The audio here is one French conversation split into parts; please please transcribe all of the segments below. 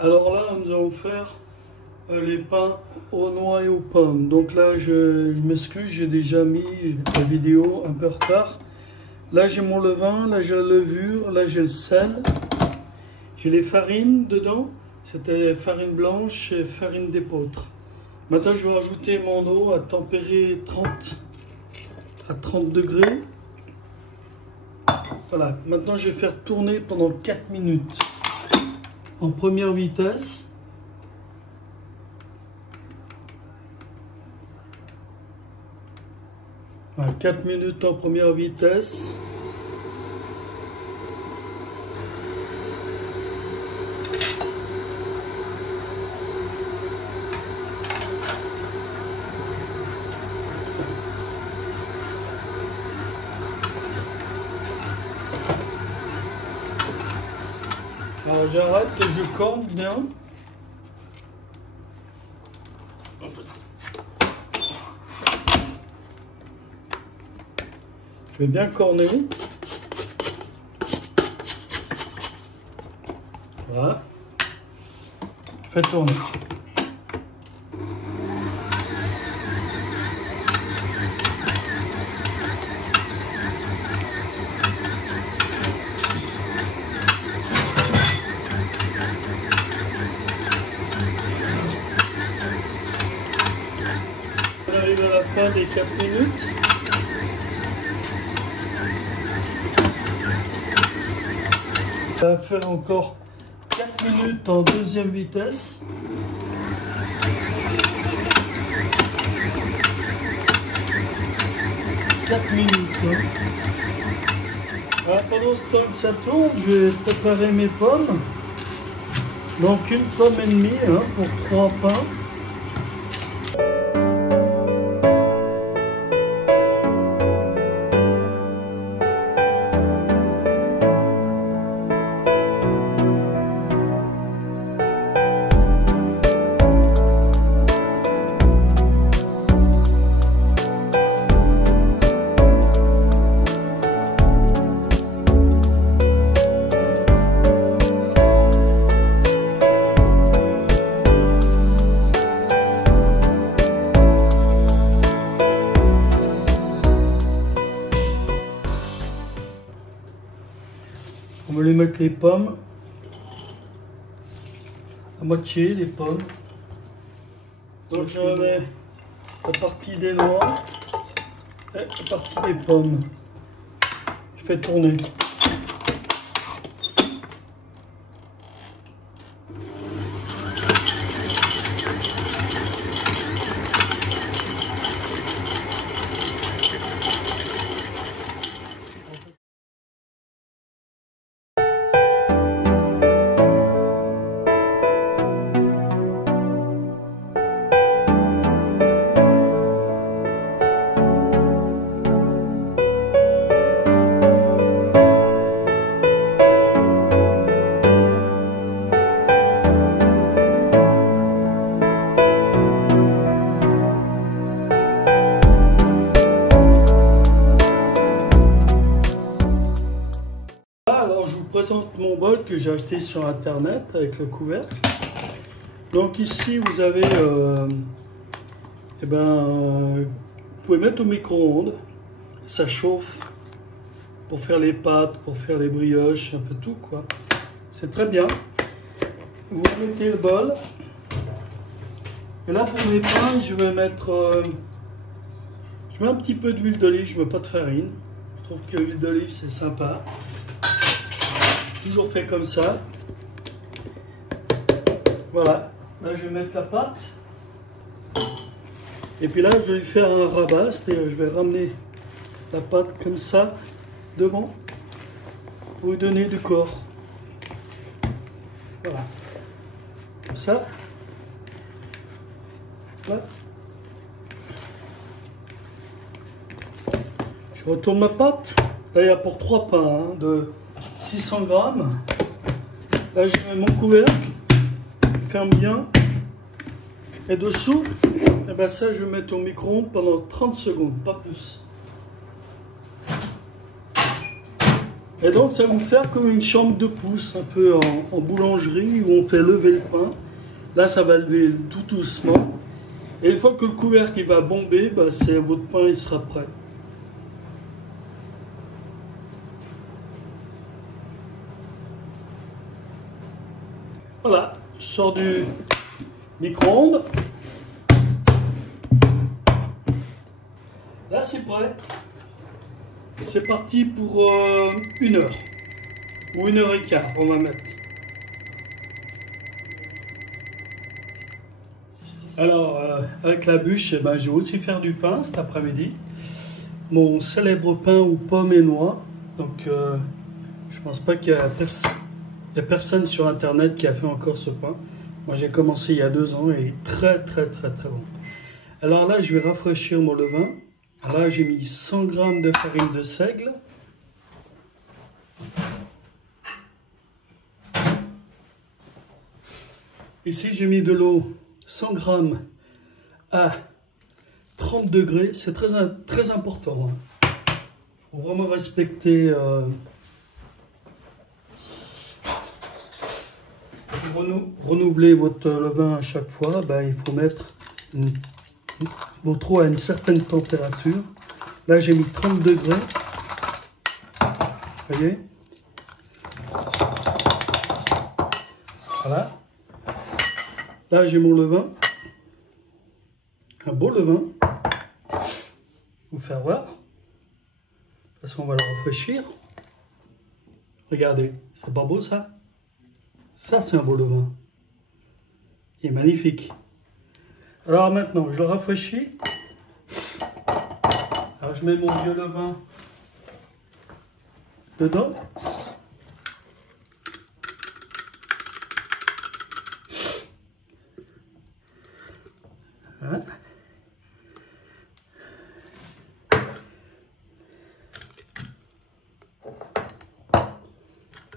Alors là, nous allons faire les pains aux noix et aux pommes. Donc là, je m'excuse, j'ai déjà mis la vidéo un peu en retard. Là, j'ai mon levain, là, j'ai la levure, là, j'ai le sel. J'ai les farines dedans. C'était farine blanche et farine d'épeautre. Maintenant, je vais rajouter mon eau à tempérer 30 degrés. Voilà, maintenant je vais faire tourner pendant 4 minutes en première vitesse. Voilà, 4 minutes en première vitesse. Alors j'arrête et je corne bien. Je vais bien corner. Voilà. Je fais tourner. On arrive à la fin des 4 minutes. On va faire encore 4 minutes en deuxième vitesse. Alors, pendant ce temps que ça tourne, je vais préparer mes pommes. Donc une pomme et demie pour 3 pains. On va lui mettre les pommes, à moitié les pommes. Donc je mets la partie des noix et la partie des pommes. Je fais tourner. Je vous présente mon bol que j'ai acheté sur internet avec le couvercle. Donc ici vous avez vous pouvez mettre au micro-ondes, ça chauffe pour faire les pâtes, pour faire les brioches, un peu tout quoi. C'est très bien. Vous mettez le bol. Et là pour mes pains, je vais mettre je mets un petit peu d'huile d'olive, je ne mets pas de farine. Je trouve que l'huile d'olive c'est sympa. Toujours fait comme ça. Voilà. Là, je vais mettre la pâte. Et puis là, je vais faire un rabat. C'est-à-dire, je vais ramener la pâte comme ça devant pour lui donner du corps. Voilà. Comme ça. Là. Je retourne ma pâte. Là, il y a pour 3 pains de 600 grammes. Là, je mets mon couvercle, ferme bien. Et dessous, ça, je vais mettre au micro-ondes pendant 30 secondes, pas plus. Et donc ça va vous faire comme une chambre de pouce, un peu en boulangerie où on fait lever le pain. Là ça va lever tout doucement. Et une fois que le couvercle il va bomber, bah, votre pain il sera prêt. Voilà, je sors du micro-ondes. Là c'est prêt. C'est parti pour 1 heure. Ou 1h15, on va mettre. Alors, avec la bûche, eh ben, je vais aussi faire du pain cet après-midi. Mon célèbre pain aux pommes et noix. Donc, je pense pas qu'il y a personne sur Internet qui a fait encore ce pain. Moi, j'ai commencé il y a 2 ans et très bon. Alors là, je vais rafraîchir mon levain. Là, j'ai mis 100 g de farine de seigle. Ici, j'ai mis de l'eau, 100 g à 30 degrés. C'est très important. Il faut vraiment respecter... pour renouveler votre levain à chaque fois, ben, il faut mettre votre eau à une certaine température. Là, j'ai mis 30 degrés. Vous voyez? Voilà. Là, j'ai mon levain. Un beau levain. Vous faire voir. De toute façon, on va le rafraîchir. Regardez, c'est pas beau ça? Ça, c'est un beau levain. Il est magnifique. Alors maintenant, je le rafraîchis. Alors, je mets mon vieux levain dedans. Voilà.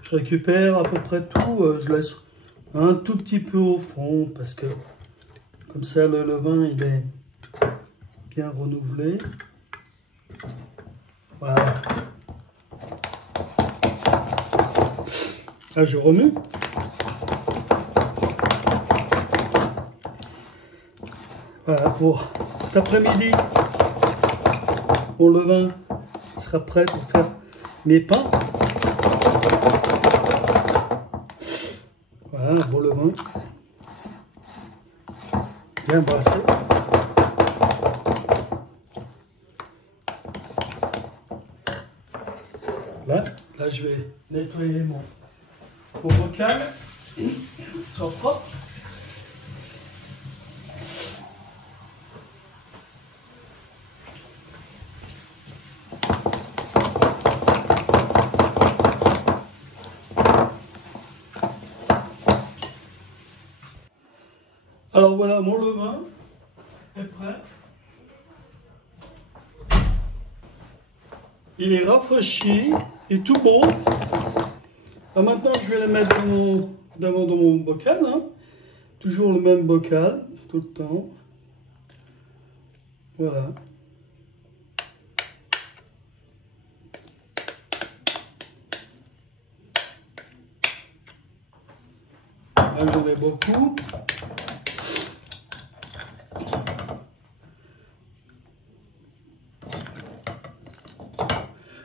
Je récupère à peu près tout, je laisse un tout petit peu au fond parce que comme ça le levain il est bien renouvelé. Voilà. Là je remue. Voilà pour cet après-midi. Mon levain sera prêt pour faire mes pains. Voilà, un beau levain. Bien brassé. Là, je vais nettoyer mon bocal. Qu'il soit propre. Alors voilà, mon levain est prêt. Il est rafraîchi et tout beau. Alors maintenant, je vais le mettre dans mon bocal. Hein. Toujours le même bocal, tout le temps. Voilà. Là, j'en ai beaucoup.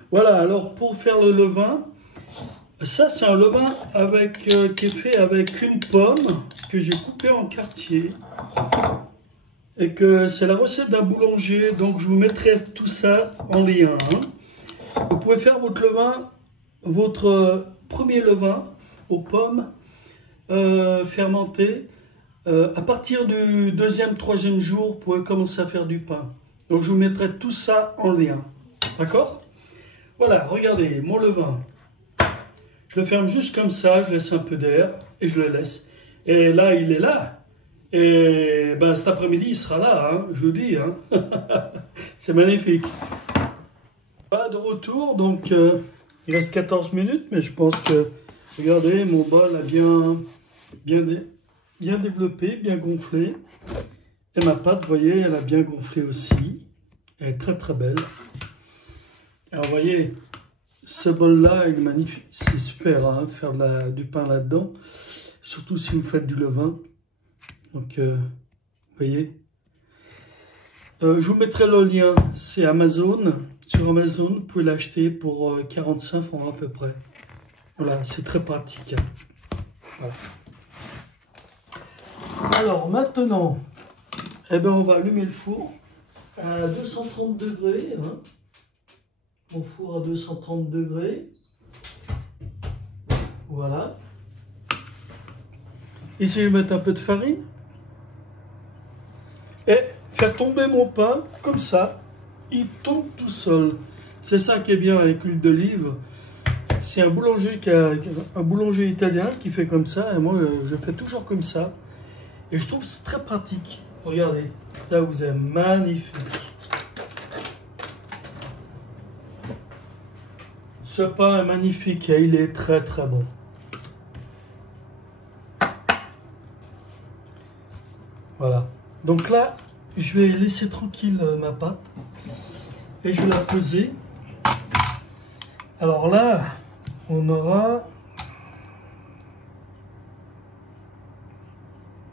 Voilà, alors pour faire le levain, ça c'est un levain qui est fait avec une pomme que j'ai coupée en quartiers. Et que c'est la recette d'un boulanger, donc je vous mettrai tout ça en lien. Hein. Vous pouvez faire votre levain, votre premier levain aux pommes fermenté. À partir du 2e, 3e jour, vous pouvez commencer à faire du pain. Donc je vous mettrai tout ça en lien. D'accord ? Voilà, regardez, mon levain. Je le ferme juste comme ça, je laisse un peu d'air et je le laisse. Et là, il est là. Et ben, cet après-midi, il sera là, hein, je vous dis. Hein. C'est magnifique. Voilà, de retour, donc il reste 14 minutes, mais je pense que, regardez, mon bol a bien développé, bien gonflé. Et ma pâte, vous voyez, elle a bien gonflé aussi. Elle est très belle. Alors, vous voyez, ce bol-là, il est magnifique. C'est super, hein, faire du pain là-dedans. Surtout si vous faites du levain. Donc, vous voyez. Je vous mettrai le lien. C'est Amazon. Sur Amazon, vous pouvez l'acheter pour 45 francs à peu près. Voilà, c'est très pratique. Voilà. Alors, maintenant, eh ben, on va allumer le four à 230 degrés. Hein. Mon four à 230 degrés. Voilà. Ici, je vais mettre un peu de farine. Et faire tomber mon pain comme ça. Il tombe tout seul. C'est ça qui est bien avec l'huile d'olive. C'est un boulanger italien qui fait comme ça. Et moi, je fais toujours comme ça. Et je trouve que c'est très pratique. Regardez, ça vous est magnifique. Ce pain est magnifique et il est très très bon. Voilà. Donc là, je vais laisser tranquille ma pâte et je vais la peser. Alors là, on aura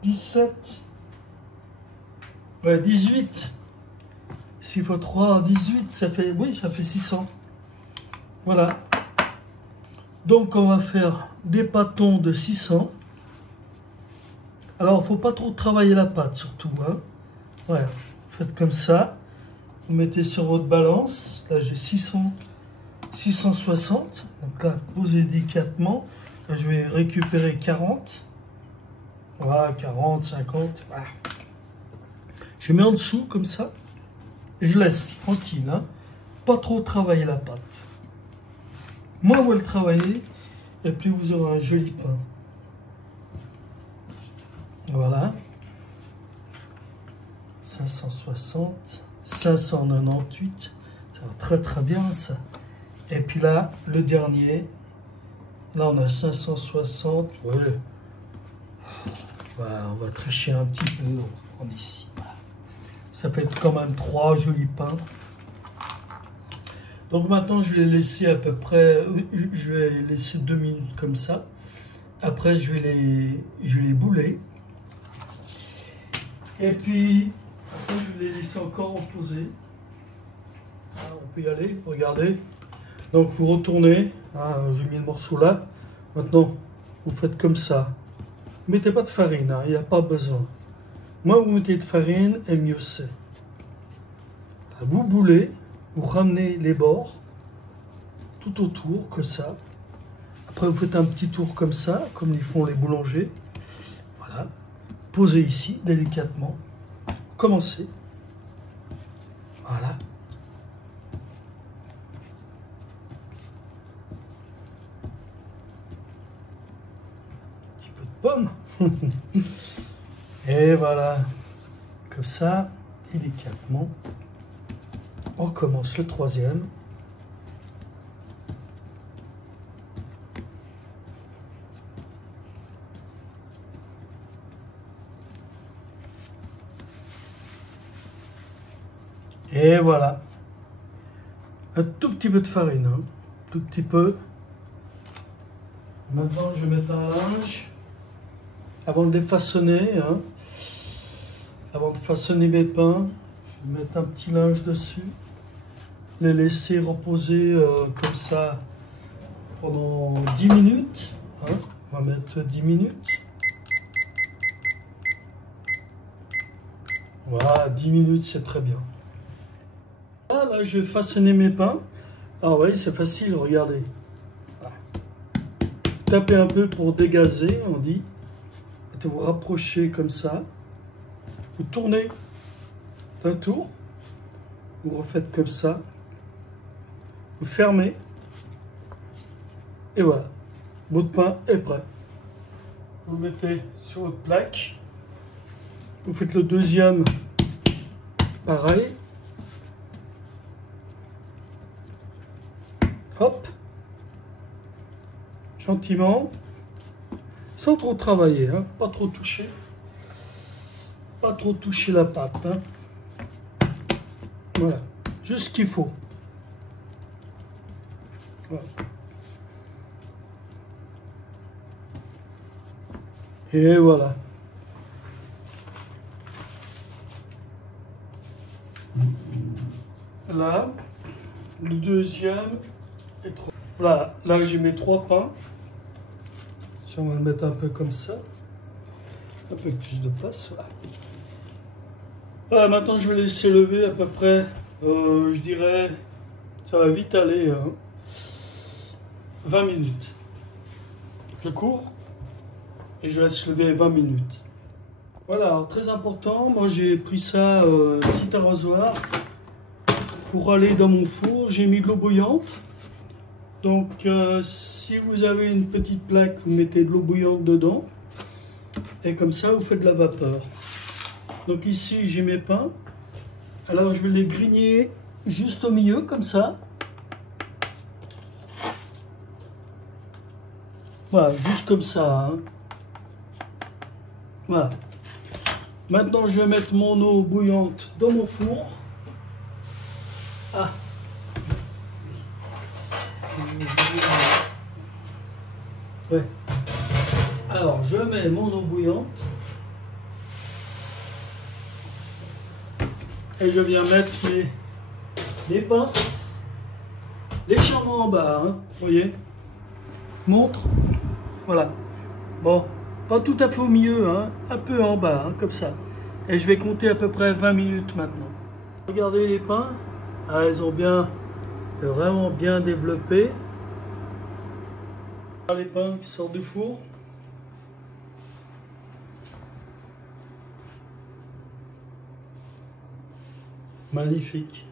17, ouais, 18. 6 fois 3, 18, ça fait, oui, ça fait 600. Voilà. Donc on va faire des pâtons de 600. Alors, il ne faut pas trop travailler la pâte, surtout. Hein. Ouais, vous faites comme ça. Vous mettez sur votre balance. Là, j'ai 660. Donc là, posez délicatement. Là, je vais récupérer 40. Voilà, 40, 50. Voilà. Je mets en dessous, comme ça. Et je laisse tranquille. Hein. Pas trop travailler la pâte. Moins vous le travaillez, et plus vous aurez un joli pain. Voilà, 560, 598, ça va très très bien ça. Et puis là, le dernier, là on a 560, ouais. Voilà, on va tricher un petit peu, on va prendre ici. Voilà. Ça fait quand même 3 jolis pains. Donc maintenant je vais laisser à peu près, je vais laisser 2 minutes comme ça. Après je vais les bouler. Et puis, après, je vais les laisser encore reposer. Ah, on peut y aller, regardez. Donc, vous retournez. Ah, j'ai mis le morceau là. Maintenant, vous faites comme ça. Ne mettez pas de farine, hein, il n'y a pas besoin. Moins vous mettez de farine, et mieux c'est. Vous boulez, vous ramenez les bords tout autour, comme ça. Après, vous faites un petit tour comme ça, comme ils font les boulangers. Voilà. Posez ici, délicatement. Commencez. Voilà. Un petit peu de pomme. Et voilà. Comme ça, délicatement. On recommence le troisième. Et voilà, un tout petit peu de farine, hein. Tout petit peu. Maintenant, je vais mettre un linge avant de les façonner. Hein. Avant de façonner mes pains, je vais mettre un petit linge dessus. Les laisser reposer comme ça pendant 10 minutes. Hein. On va mettre 10 minutes. Voilà, 10 minutes, c'est très bien. Là, je vais façonner mes pains. Ah oui, c'est facile, regardez. Voilà. Tapez un peu pour dégazer, on dit. Et vous rapprochez comme ça. Vous tournez d'un tour. Vous refaites comme ça. Vous fermez. Et voilà. Votre pain est prêt. Vous le mettez sur votre plaque. Vous faites le deuxième. Pareil. Hop, gentiment, sans trop travailler, hein, pas trop toucher la pâte. Hein. Voilà, juste ce qu'il faut. Voilà. Et voilà. Là, le deuxième est trop. Voilà, là j'ai mes 3 pains. Si on va le mettre un peu comme ça, un peu plus de place. Voilà. Voilà, maintenant je vais laisser lever à peu près, je dirais, ça va vite aller, 20 minutes. Je cours et je laisse lever 20 minutes. Voilà, alors, très important, moi j'ai pris ça, petit arrosoir. Pour aller dans mon four, j'ai mis de l'eau bouillante. Donc si vous avez une petite plaque, vous mettez de l'eau bouillante dedans. Et comme ça, vous faites de la vapeur. Donc ici, j'ai mes pains. Alors je vais les grigner juste au milieu, comme ça. Voilà, juste comme ça. Hein. Voilà. Maintenant, je vais mettre mon eau bouillante dans mon four. Ah. Ouais. Alors, je mets mon eau bouillante. Et je viens mettre les pains légèrement en bas. Hein, vous voyez? Montre. Voilà. Bon, pas tout à fait au milieu, hein, un peu en bas, hein, comme ça. Et je vais compter à peu près 20 minutes maintenant. Regardez les pains. Ah, ils ont vraiment bien développé. Les pains qui sortent du four. Magnifique.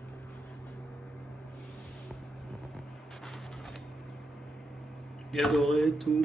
Bien doré et tout.